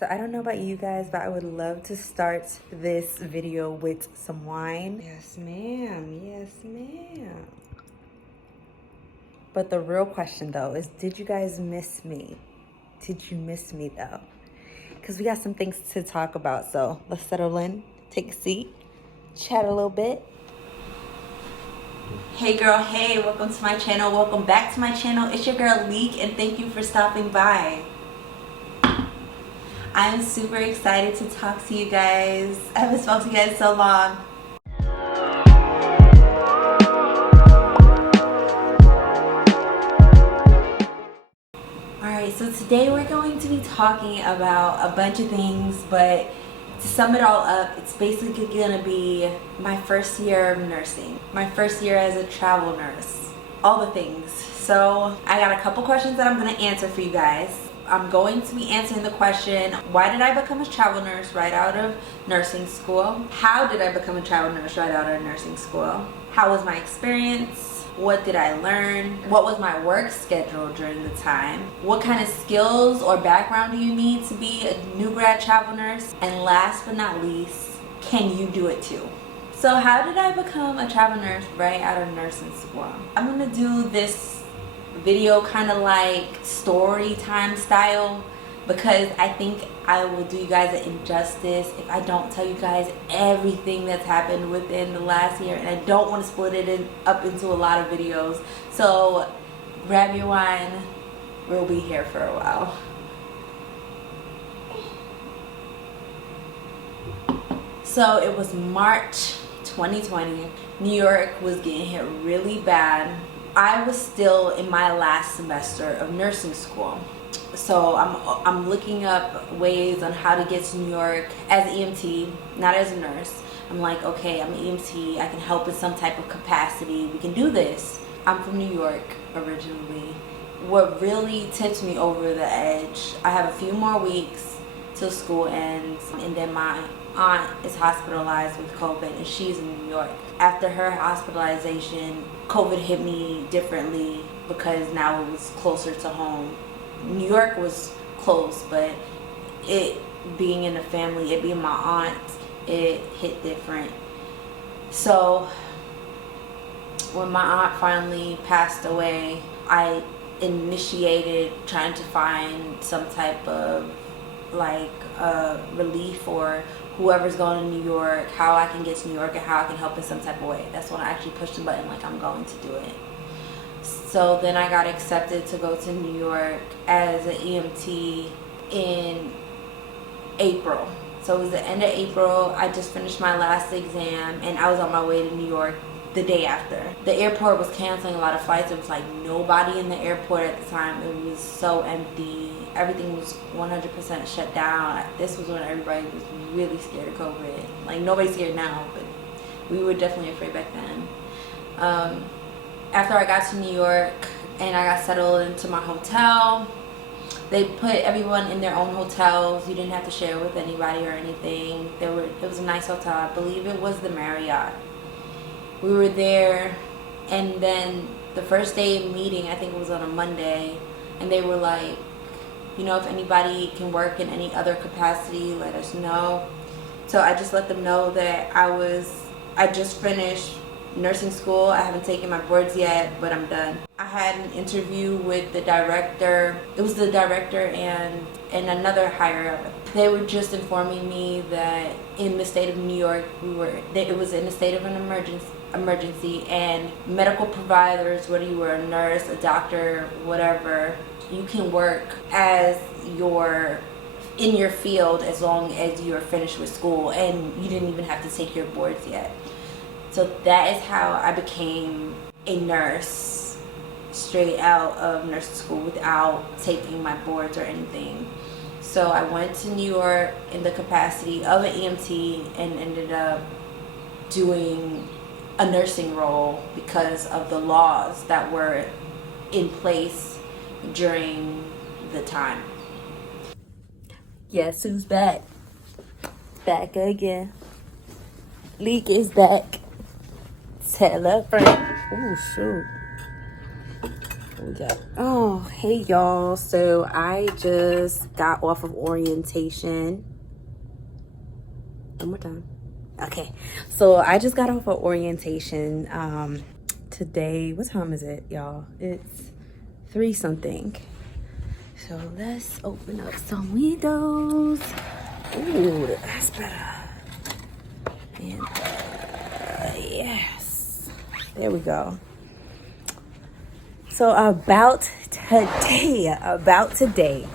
So I don't know about you guys, but I would love to start this video with some wine. Yes, ma'am. Yes, ma'am. But the real question though is, did you guys miss me? Did you miss me though? Because we got some things to talk about. So let's settle in, take a seat, chat a little bit. Hey girl, hey, welcome to my channel. Welcome back to my channel. It's your girl Leek, and thank you for stopping by. I'm super excited to talk to you guys. I haven't spoken to you guys so long. Alright, so today we're going to be talking about a bunch of things, but to sum it all up, it's basically going to be my first year of nursing. My first year as a travel nurse. All the things. So I got a couple questions that I'm going to answer for you guys. I'm going to be answering the question, why did I become a travel nurse right out of nursing school? How did I become a travel nurse right out of nursing school? How was my experience? What did I learn? What was my work schedule during the time? What kind of skills or background do you need to be a new grad travel nurse? And last but not least, can you do it too? So how did I become a travel nurse right out of nursing school? I'm gonna do this video kind of like story time style, because I think I will do you guys an injustice if I don't tell you guys everything that's happened within the last year, and I don't want to split it up into a lot of videos. So grab your wine, we'll be here for a while. So it was March 2020. New York was getting hit really bad. I was still in my last semester of nursing school. So I'm looking up ways on how to get to New York as an EMT, not as a nurse. I'm like, okay, I'm an EMT, I can help in some type of capacity, we can do this. I'm from New York originally. What really tipped me over the edge, I have a few more weeks till school ends, and then my aunt is hospitalized with COVID and she's in New York. After her hospitalization, COVID hit me differently because now it was closer to home. New York was close, but it being in the family, it being my aunt, it hit different. So when my aunt finally passed away, I initiated trying to find some type of like relief for whoever's going to New York, how I can get to New York and how I can help in some type of way. That's when I actually pushed the button, like I'm going to do it. So then I got accepted to go to New York as an EMT in April. So it was the end of April. I just finished my last exam and I was on my way to New York the day after. The airport was canceling a lot of flights. There was like nobody in the airport at the time. It was so empty. Everything was 100% shut down. This was when everybody was really scared of COVID. Like nobody's scared now, but we were definitely afraid back then. After I got to New York and I got settled into my hotel, they put everyone in their own hotels. You didn't have to share with anybody or anything. It was a nice hotel. I believe it was the Marriott. We were there, and then the first day of meeting, I think it was on a Monday, and they were like, you know, if anybody can work in any other capacity, let us know. So I just let them know that I just finished nursing school. I haven't taken my boards yet, but I'm done. I had an interview with the director. It was the director and another higher up. They were just informing me that in the state of New York, it was in a state of an emergency, and medical providers, whether you were a nurse, a doctor, whatever, you can work as in your field as long as you're finished with school, and you didn't even have to take your boards yet. So that is how I became a nurse straight out of nursing school without taking my boards or anything. So I went to New York in the capacity of an EMT and ended up doing a nursing role because of the laws that were in place during the time. Yes, who's back? Back again. Leek is back. Tell a friend. Oh shoot. we got, oh, hey y'all. So I just got off of orientation. One more time. Okay, so I just got off of orientation today. What time is it, y'all? It's 3 something. So let's open up some windows. Ooh, that's better. And yes, there we go. So about today,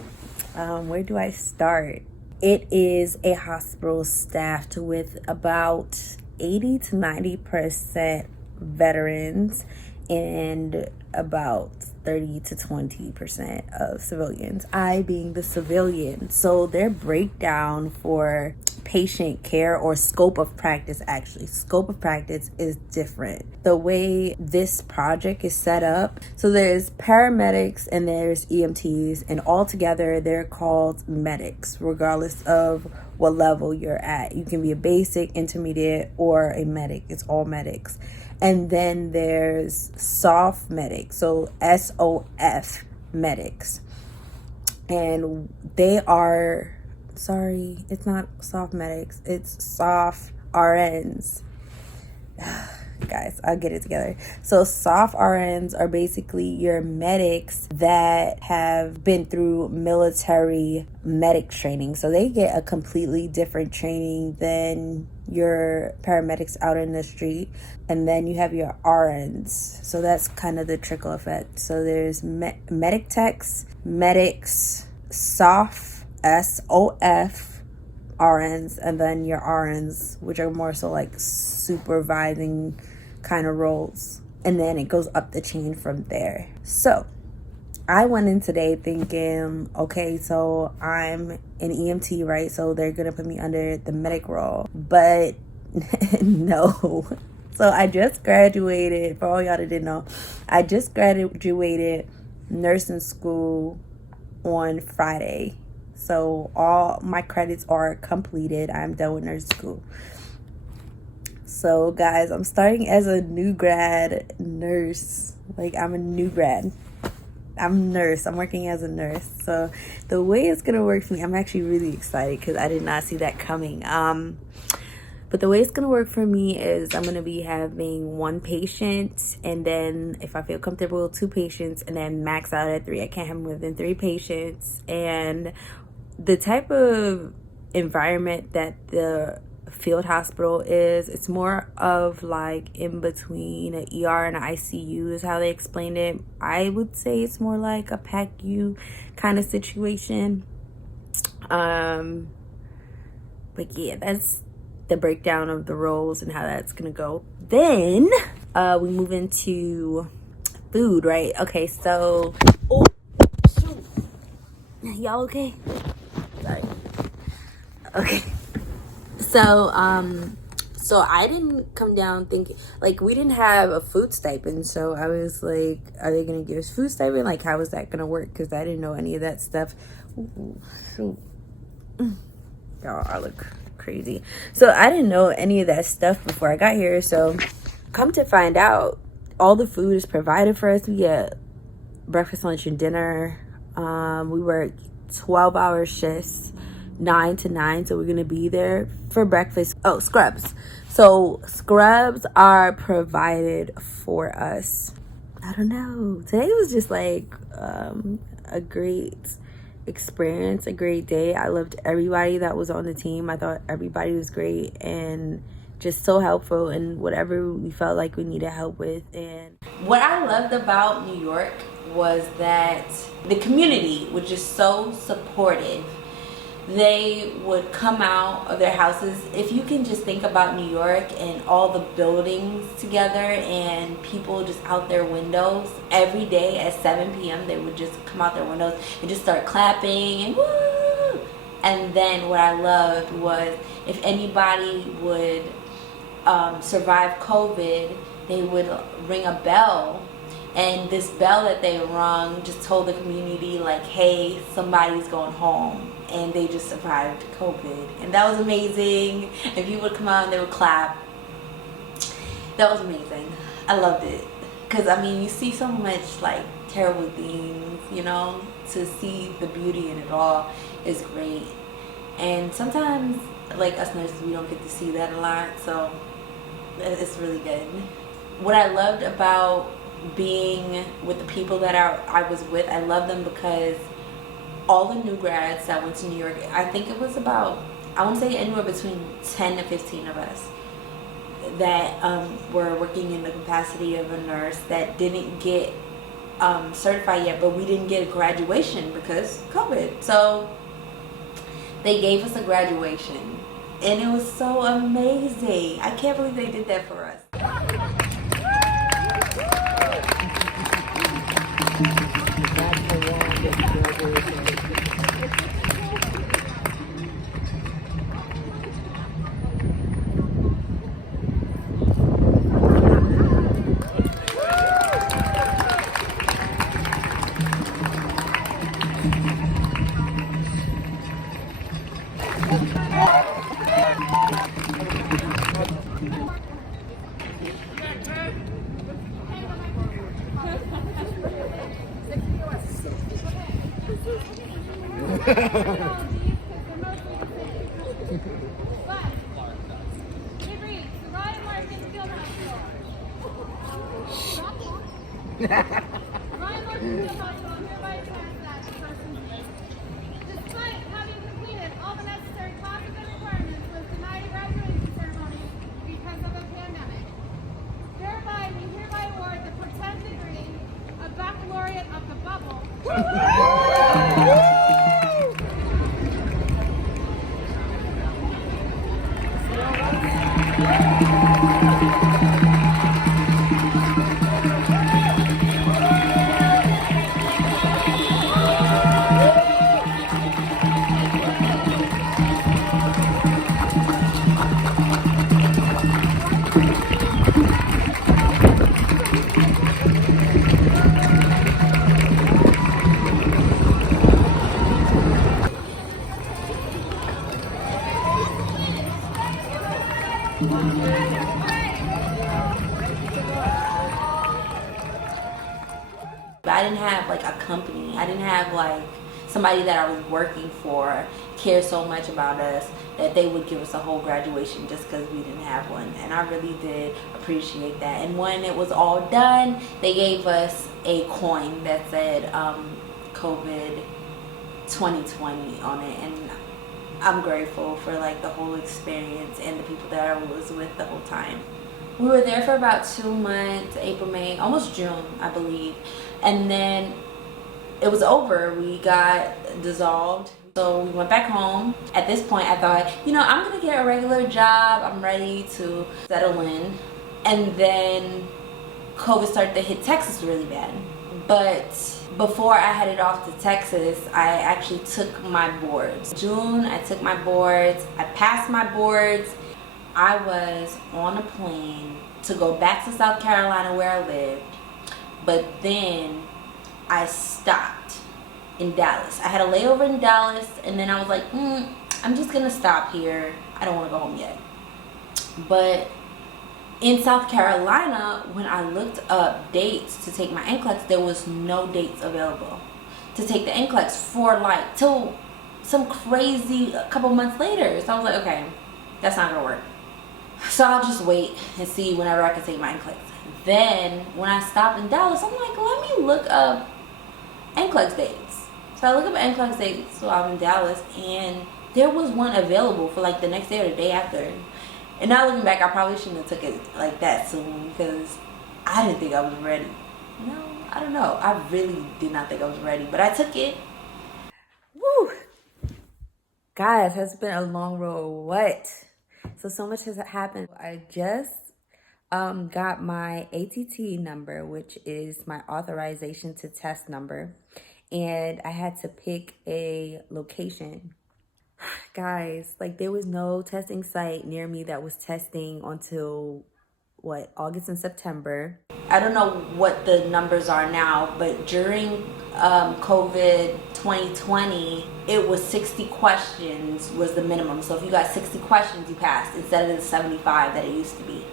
where do I start? It is a hospital staffed with about 80 to 90% veterans and about 30 to 20% of civilians. I being the civilian. So their breakdown for patient care, or scope of practice, actually scope of practice is different. The way this project is set up, so there's paramedics and there's EMTs, and all together they're called medics regardless of what level you're at. You can be a basic, intermediate, or a medic. It's all medics. And then there's soft medics, so SOF medics, and they are, sorry, it's not soft medics, it's soft RNs. Guys, I'll get it together. So soft RNs are basically your medics that have been through military medic training. So they get a completely different training than your paramedics out in the street. And then you have your RNs. So that's kind of the trickle effect. So there's medic techs, medics, soft SOF RNs, and then your RNs, which are more so like supervising kind of roles, and then it goes up the chain from there. So I went in today thinking, okay, so I'm an EMT, right? So they're gonna put me under the medic role, but no. So I just graduated, for all y'all that didn't know, I just graduated nursing school on Friday. So all my credits are completed. I'm done with nursing school. So guys, I'm starting as a new grad nurse. Like, I'm a new grad. I'm a nurse. I'm working as a nurse. So the way it's gonna work for me, I'm actually really excited because I did not see that coming. But the way it's gonna work for me is I'm gonna be having 1 patient, and then if I feel comfortable, 2 patients, and then max out at 3. I can't have more than 3 patients. And the type of environment that the field hospital is, it's more of like in between an ER and an ICU is how they explained it. I would say it's more like a PACU kind of situation. But yeah, that's the breakdown of the roles and how that's gonna go. Then we move into food, right? Okay, so oh shoot, y'all okay? Sorry. Okay. So I didn't come down thinking, like, we didn't have a food stipend. So I was like, are they going to give us food stipend? Like, how is that going to work? Because I didn't know any of that stuff. Ooh, shoot. Y'all, I look crazy. So I didn't know any of that stuff before I got here. So come to find out, all the food is provided for us. We get breakfast, lunch, and dinner. We work 12-hour shifts, 9 to 9, so we're gonna be there for breakfast. Oh, scrubs. So scrubs are provided for us. I don't know, today was just like a great experience, a great day. I loved everybody that was on the team. I thought everybody was great and just so helpful in whatever we felt like we needed help with. And what I loved about New York was that the community was just so supportive. They would come out of their houses. If you can just think about New York and all the buildings together and people just out their windows, every day at 7 p.m. they would just come out their windows and just start clapping and woo! And then what I loved was, if anybody would survive COVID, they would ring a bell. And this bell that they rung just told the community, like, hey, somebody's going home. And they just survived COVID. And that was amazing. And people would come out and they would clap. That was amazing. I loved it. Because, I mean, you see so much, like, terrible things, you know, to see the beauty in it all is great. And sometimes, like us nurses, we don't get to see that a lot, so it's really good. What I loved about being with the people that I was with, I love them because all the new grads that went to New York, I think it was about, I want to say anywhere between 10 to 15 of us that were working in the capacity of a nurse that didn't get certified yet, but we didn't get a graduation because COVID. So they gave us a graduation, and it was so amazing. I can't believe they did that for us. Despite having completed all the necessary classes and requirements, was denied a graduation ceremony because of a pandemic. Thereby, we hereby award the pretend degree of Baccalaureate of the Bubble. I didn't have like a company. I didn't have like somebody that I was working for care so much about us that they would give us a whole graduation just because we didn't have one. And I really did appreciate that. And when it was all done, they gave us a coin that said COVID 2020 on it. And I'm grateful for like the whole experience and the people that I was with the whole time. We were there for about 2 months, April, May, almost June, I believe. And then it was over. We got dissolved. So we went back home. At this point, I thought, you know, I'm gonna get a regular job. I'm ready to settle in. And then COVID started to hit Texas really bad. But before I headed off to Texas, I actually took my boards. June, I took my boards. I passed my boards. I was on a plane to go back to South Carolina where I lived, but then I stopped in Dallas. I had a layover in Dallas, and then I was like, I'm just gonna stop here. I don't wanna go home yet. But in South Carolina, when I looked up dates to take my NCLEX, there was no dates available to take the NCLEX for like till some crazy a couple months later. So I was like, okay, that's not gonna work. So I'll just wait and see whenever I can take my NCLEX. Then when I stopped in Dallas, I'm like, let me look up NCLEX dates. So I look up NCLEX dates while I'm in Dallas, and there was one available for like the next day or the day after. And now looking back, I probably shouldn't have took it like that soon because I didn't think I was ready. No, I don't know. I really did not think I was ready, but I took it. Woo! Guys, it's been a long road. What? So much has happened. I just got my ATT number, which is my authorization to test number, and I had to pick a location. Guys, like there was no testing site near me that was testing until what, August and September. I don't know what the numbers are now, but during COVID 2020, it was 60 questions was the minimum. So if you got 60 questions, you passed instead of the 75 that it used to be.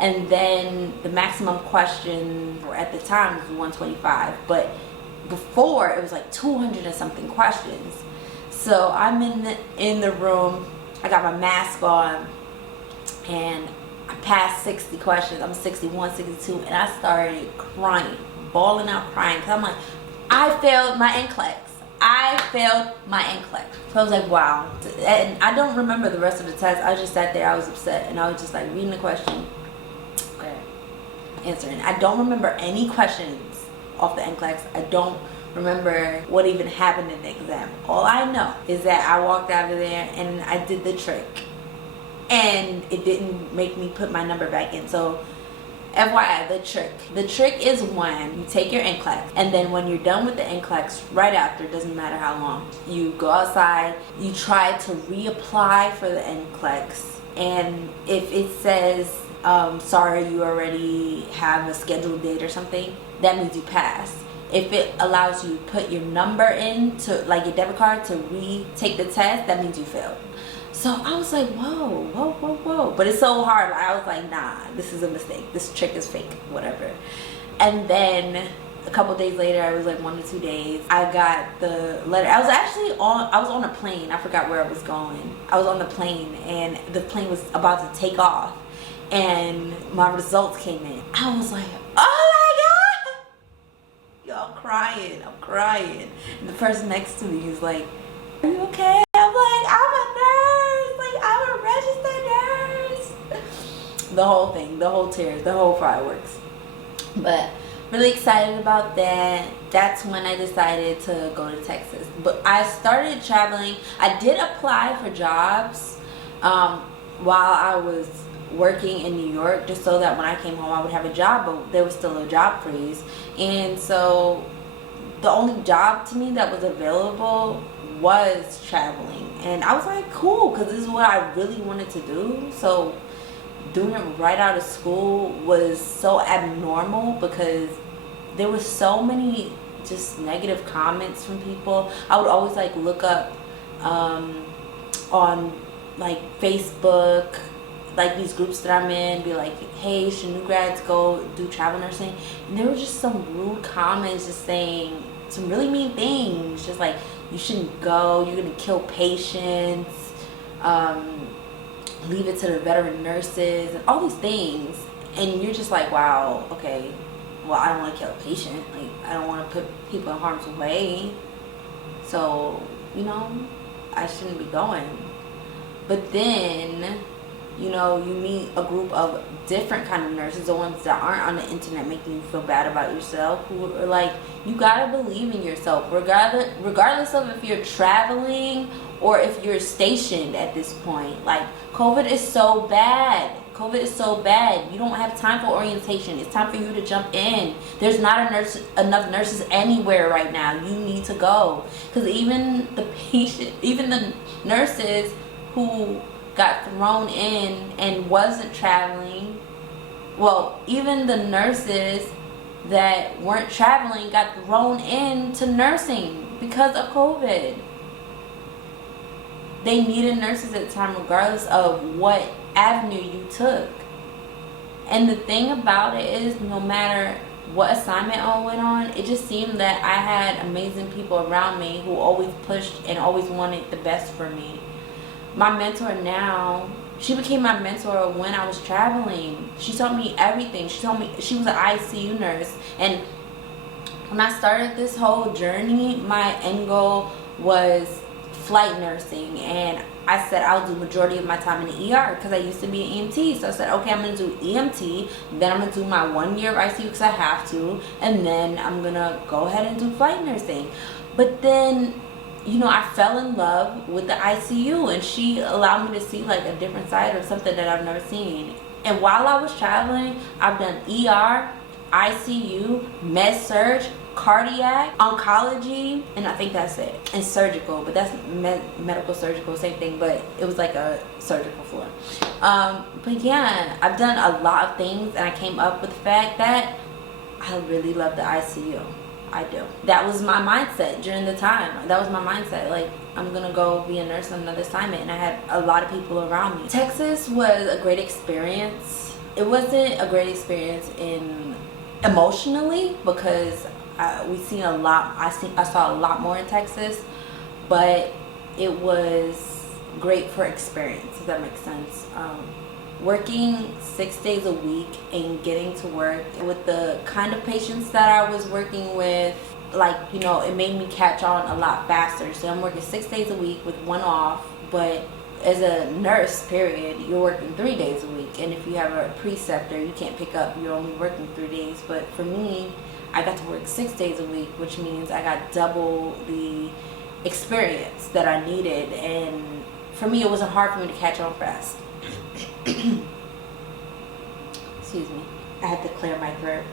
And then the maximum question at the time was 125, but before it was like 200 and something questions. So I'm in the room, I got my mask on, and I passed 60 questions. I'm 61, 62, and I started crying, bawling out, crying, because I'm like, I failed my NCLEX. I failed my NCLEX. So I was like, wow. And I don't remember the rest of the test. I just sat there, I was upset, and I was just like reading the question, okay, answering. I don't remember any questions off the NCLEX. I don't remember what even happened in the exam. All I know is that I walked out of there and I did the trick, and it didn't make me put my number back in. So FYI, the trick is when you take your NCLEX, and then when you're done with the NCLEX, right after, doesn't matter how long, you go outside, you try to reapply for the NCLEX, and if it says sorry, you already have a scheduled date or something, that means you pass. If it allows you to put your number in, to like your debit card, to retake the test, that means you failed. So I was like, whoa. But it's so hard. I was like, nah, this is a mistake. This trick is fake, whatever. And then a couple days later, I was like 1 to 2 days, I got the letter. I was on a plane. I forgot where I was going. I was on the plane, and the plane was about to take off, and my results came in. I was like, oh my God. Yo, I'm crying. And the person next to me is like, are you okay? I'm like, I'm a nurse. Like, I'm a registered nurse. The whole thing, the whole tears, the whole fireworks. But really excited about that. That's when I decided to go to Texas. But I started traveling. I did apply for jobs while I was working in New York, just so that when I came home I would have a job, but there was still a job freeze. And so the only job to me that was available was traveling, and I was like, cool, because this is what I really wanted to do. So doing it right out of school was so abnormal, because there was so many just negative comments from people. I would always like look up on like Facebook, like these groups that I'm in, be like, hey, should new grads go do travel nursing? And there were just some rude comments, just saying some really mean things, just like, you shouldn't go, you're gonna kill patients, leave it to the veteran nurses, and all these things. And you're just like, wow, okay, well, I don't want to kill a patient, like, I don't want to put people in harm's way, so, you know, I shouldn't be going. But then, you know, you meet a group of different kind of nurses, the ones that aren't on the internet making you feel bad about yourself, who are like, you gotta believe in yourself, regardless of if you're traveling or if you're stationed at this point. Like, COVID is so bad. You don't have time for orientation. It's time for you to jump in. There's not enough nurses anywhere right now. You need to go. Because even the nurses who got thrown in and wasn't traveling, well, even the nurses that weren't traveling got thrown into nursing because of COVID. They needed nurses at the time, regardless of what avenue you took. And the thing about it is, no matter what assignment I went on, it just seemed that I had amazing people around me who always pushed and always wanted the best for me. My mentor now, she became my mentor when I was traveling. She taught me everything. She told me, she was an ICU nurse, and when I started this whole journey, my end goal was flight nursing, and I said I'll do majority of my time in the ER because I used to be an EMT. So I said, okay, I'm going to do EMT, then I'm going to do my 1 year of ICU because I have to, and then I'm going to go ahead and do flight nursing. But then, you know, I fell in love with the ICU, and she allowed me to see like a different side of something that I've never seen. And while I was traveling, I've done ER, ICU, med surg, cardiac, oncology, and I think that's it. And surgical, but that's medical surgical, same thing, but it was like a surgical floor. But yeah, I've done a lot of things, and I came up with the fact that I really love the ICU. I do. That was my mindset during the time. That was my mindset. Like, I'm gonna go be a nurse on another assignment, and I had a lot of people around me. Texas was a great experience. It wasn't a great experience emotionally, because We've seen a lot. I saw a lot more in Texas, but it was great for experience. If that makes sense. Working 6 days a week and getting to work with the kind of patients that I was working with, like, you know, it made me catch on a lot faster. So I'm working 6 days a week with one off, but as a nurse, period, you're working 3 days a week. And if you have a preceptor, you can't pick up, you're only working 3 days. But for me, I got to work 6 days a week, which means I got double the experience that I needed. And for me, it wasn't hard for me to catch on fast. Excuse me. I had to clear my throat.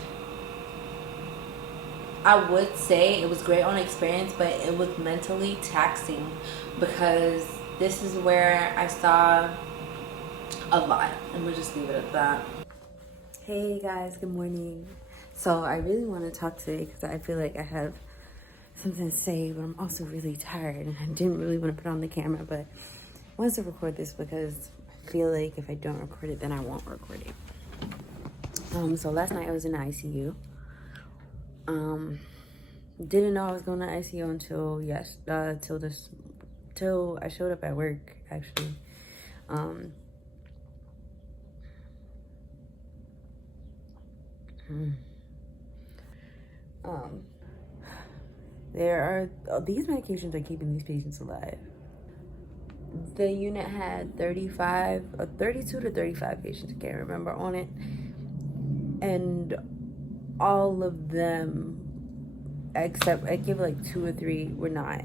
I would say it was great on experience, but it was mentally taxing because this is where I saw a lot, and we'll just leave it at that. Hey guys, good morning. So I really want to talk today because I feel like I have something to say, but I'm also really tired, and I didn't really want to put on the camera, but I wanted to record this because I feel like if I don't record it, then I won't record it. So last night I was in the ICU. Didn't know I was going to ICU till I showed up at work, actually. These medications are keeping these patients alive. The unit had 32 to 35 patients, I can't remember, on it. And all of them, except I give like 2 or 3, were not.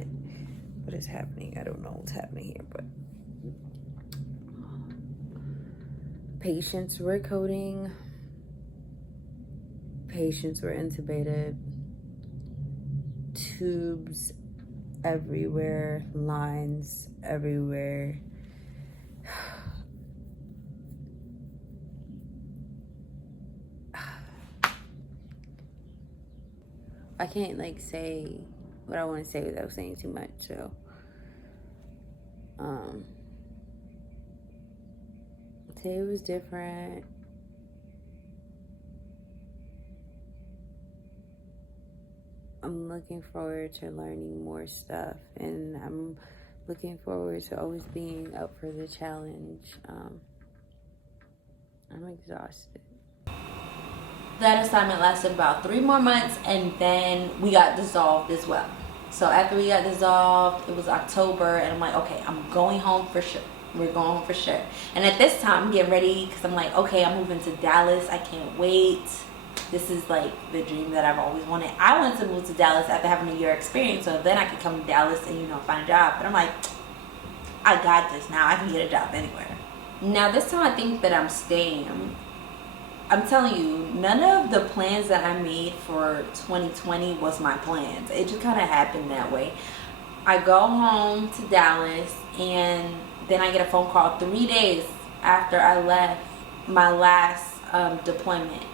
What is happening? I don't know what's happening here, but patients were coding, patients were intubated, tubes everywhere, lines everywhere. I can't like say what I want to say without saying too much, so today was different. I'm looking forward to learning more stuff, and I'm looking forward to always being up for the challenge. I'm exhausted. That assignment lasted about 3 more months, and then we got dissolved as well. So after we got dissolved, it was October, and I'm like, okay, I'm going home for sure. We're going home for sure. And at this time, I'm getting ready because I'm like, okay, I'm moving to Dallas. I can't wait. This is like the dream that I've always wanted. I wanted to move to Dallas after having a year experience, so then I could come to Dallas and, you know, find a job. But I'm like, I got this now. I can get a job anywhere. Now this time I think that I'm staying. I'm telling you, none of the plans that I made for 2020 was my plans. It just kind of happened that way. I go home to Dallas, and then I get a phone call 3 days after I left my last deployment.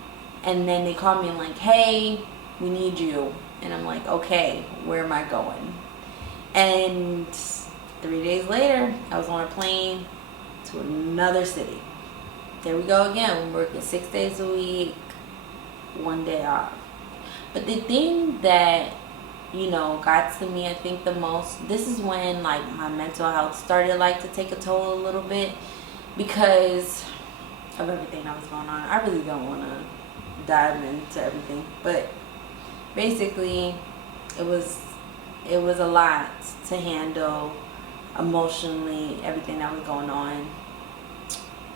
And then they call me and like, hey, we need you. And I'm like, okay, where am I going? And 3 days later, I was on a plane to another city. There we go again. We're working 6 days a week, 1 day off. But the thing that, you know, got to me, I think the most, this is when like my mental health started like to take a toll a little bit because of everything that was going on. I really don't want to dive into everything, but basically it was a lot to handle emotionally, everything that was going on.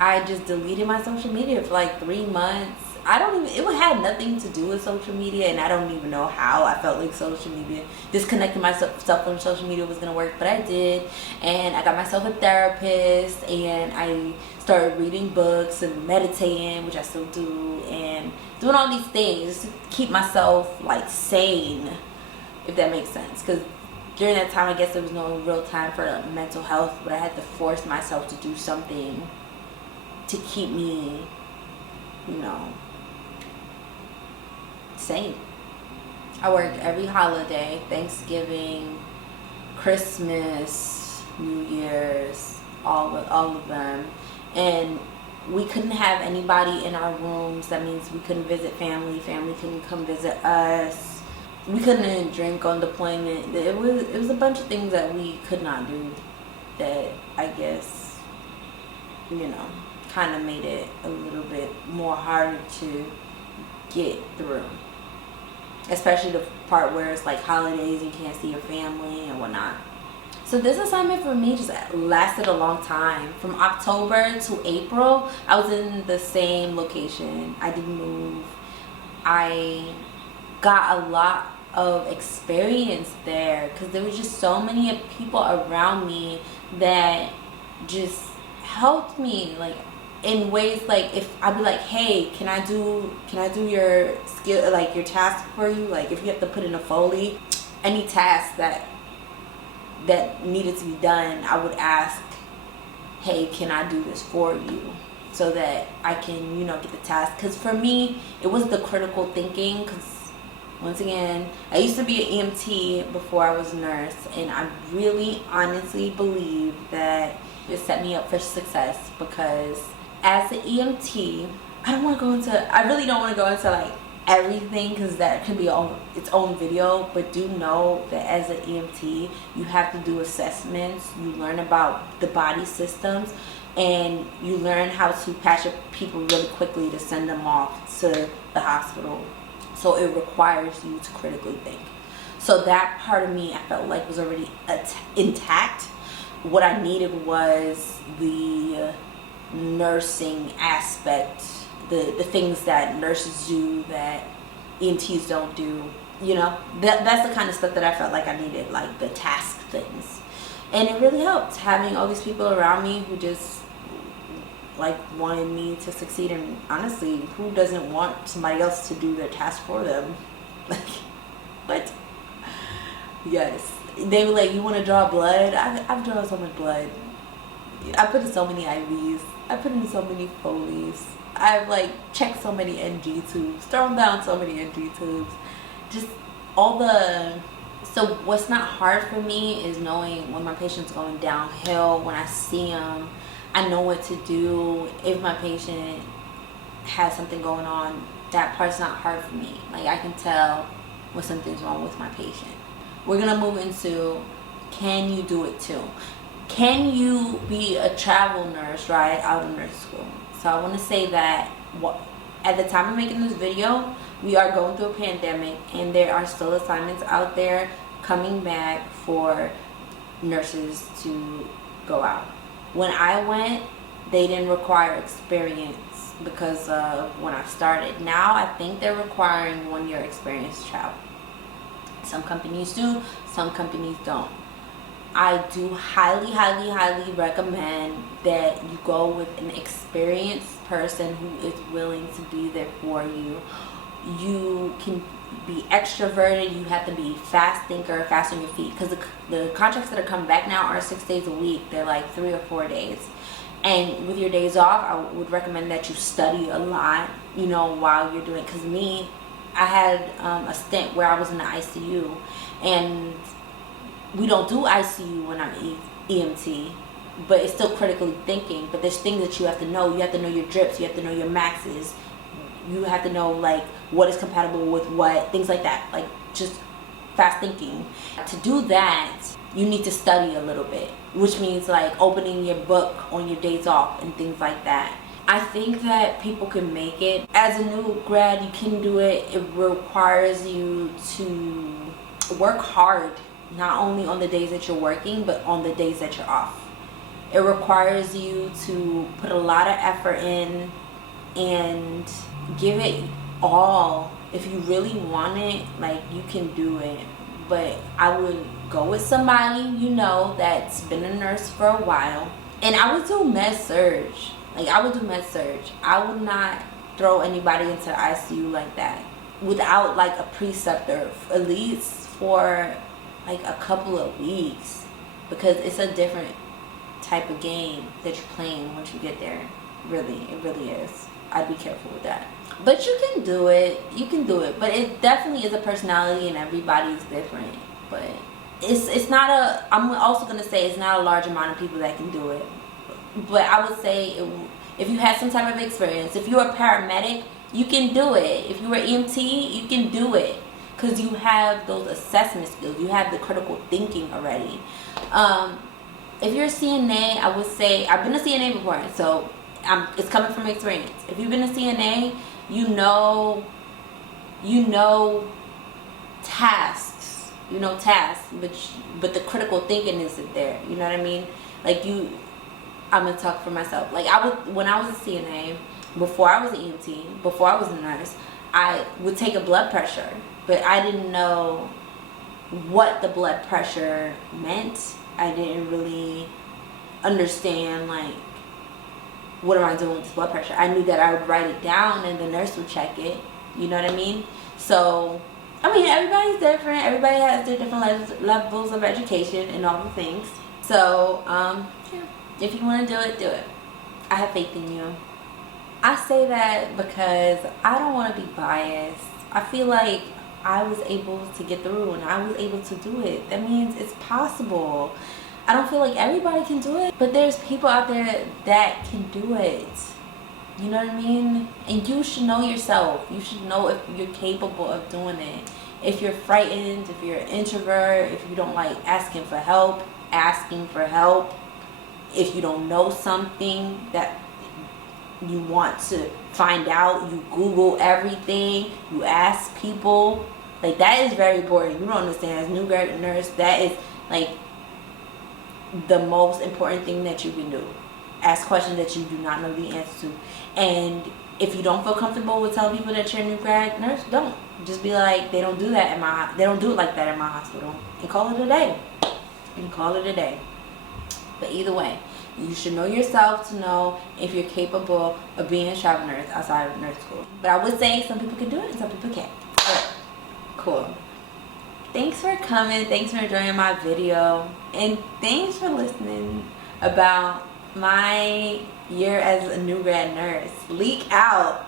I just deleted my social media for like 3 months. It had nothing to do with social media, and I don't even know how I felt like social media, disconnecting myself from social media was gonna work, but I did. And I got myself a therapist, and I started reading books and meditating, which I still do, and doing all these things to keep myself like sane, if that makes sense. Because during that time, I guess there was no real time for mental health, but I had to force myself to do something to keep me, you know, sane. I worked every holiday, Thanksgiving, Christmas, New Year's, all of them. And we couldn't have anybody in our rooms. That means we couldn't visit family. Family couldn't come visit us. We couldn't drink on deployment. It was a bunch of things that we could not do that I guess, kind of made it a little bit more harder to get through. Especially the part where it's like holidays, you can't see your family and whatnot. So this assignment for me just lasted a long time. From October to April, I was in the same location. I didn't move. I got a lot of experience there because there was just so many people around me that just helped me, like in ways like if I'd be like, hey, can I do your skill, like your task for you, like if you have to put in a Foley, any task that needed to be done, I would ask, hey, can I do this for you, so that I can get the task. Because for me it was the critical thinking, because once again, I used to be an EMT before I was a nurse, and I really honestly believe that it set me up for success. Because as an EMT, I really don't want to go into like everything, because that could be its own video. But do know that as an EMT, you have to do assessments, you learn about the body systems, and you learn how to patch up people really quickly to send them off to the hospital. So it requires you to critically think. So that part of me, I felt like, was already intact. What I needed was the nursing aspect, the things that nurses do that EMTs don't do. That's the kind of stuff that I felt like I needed, like the task things. And it really helped having all these people around me who just like wanted me to succeed. And honestly, who doesn't want somebody else to do their task for them? Like, what? Yes, they were like, you want to draw blood? I've drawn so much blood. I put in so many IVs, I put in so many Foleys, I've like checked so many NG tubes, thrown down so many NG tubes, just all the. So what's not hard for me is knowing when my patient's going downhill. When I see them, I know what to do. If my patient has something going on, that part's not hard for me. Like, I can tell when something's wrong with my patient. We're gonna move into, can you do it too? Can you be a travel nurse right out of nurse school? So I want to say that at the time of making this video, we are going through a pandemic, and there are still assignments out there coming back for nurses to go out. When I went, they didn't require experience because of when I started. Now I think they're requiring 1 year experience to travel. Some companies do, some companies don't. I do highly, highly, highly recommend that you go with an experienced person who is willing to be there for you. You can be extroverted, you have to be fast thinker, fast on your feet, because the contracts that are coming back now are 6 days a week. They're like 3 or 4 days. And with your days off, I would recommend that you study a lot, while you're doing it. Because I had a stint where I was in the ICU, and we don't do ICU when I'm EMT, but it's still critically thinking. But there's things that you have to know. You have to know your drips, you have to know your maxes, you have to know like what is compatible with what, things like that, like just fast thinking. To do that, you need to study a little bit, which means like opening your book on your days off and things like that. I think that people can make it. As a new grad, you can do it. It requires you to work hard, not only on the days that you're working, but on the days that you're off. It requires you to put a lot of effort in and give it all. If you really want it, like, you can do it. But I would go with somebody that's been a nurse for a while. And I would do med surge. I would not throw anybody into the ICU like that without like a preceptor, at least for like a couple of weeks, because it's a different type of game that you're playing once you get there. Really, it really is. I'd be careful with that. But you can do it. But it definitely is a personality, and everybody's different. But it's not I'm also going to say it's not a large amount of people that can do it. But I would say if you had some type of experience, if you're a paramedic, you can do it. If you were EMT, you can do it. because you have those assessment skills. You have the critical thinking already. If you're a CNA, I would say, I've been a CNA before, so it's coming from experience. If you've been a CNA, you know tasks, but the critical thinking isn't there. You know what I mean? Like I'm gonna talk for myself. Like when I was a CNA, before I was an EMT, before I was a nurse, I would take a blood pressure, but I didn't know what the blood pressure meant. I didn't really understand, like, what am I doing with this blood pressure? I knew that I would write it down and the nurse would check it. You know what I mean? So, I mean, everybody's different. Everybody has their different levels of education and all the things. So, yeah, if you want to do it, do it. I have faith in you. I say that because I don't want to be biased. I feel like I was able to get through and I was able to do it. That means it's possible. I don't feel like everybody can do it, but there's people out there that can do it. You know what I mean? And you should know yourself. You should know if you're capable of doing it. If you're frightened, if you're an introvert, if you don't like asking for help, if you don't know something that you want to find out, you Google everything, you ask people. Like, that is very important. You don't understand. As a new grad nurse, that is like the most important thing that you can do. Ask questions that you do not know the answer to. And if you don't feel comfortable with telling people that you're a new grad nurse, don't. Just be like, they don't do it like that in my hospital, and call it a day. But either way, you should know yourself to know if you're capable of being a travel nurse outside of nurse school. But I would say some people can do it and some people can't. Alright, cool. Thanks for coming. Thanks for enjoying my video. And thanks for listening about my year as a new grad nurse. Leak out.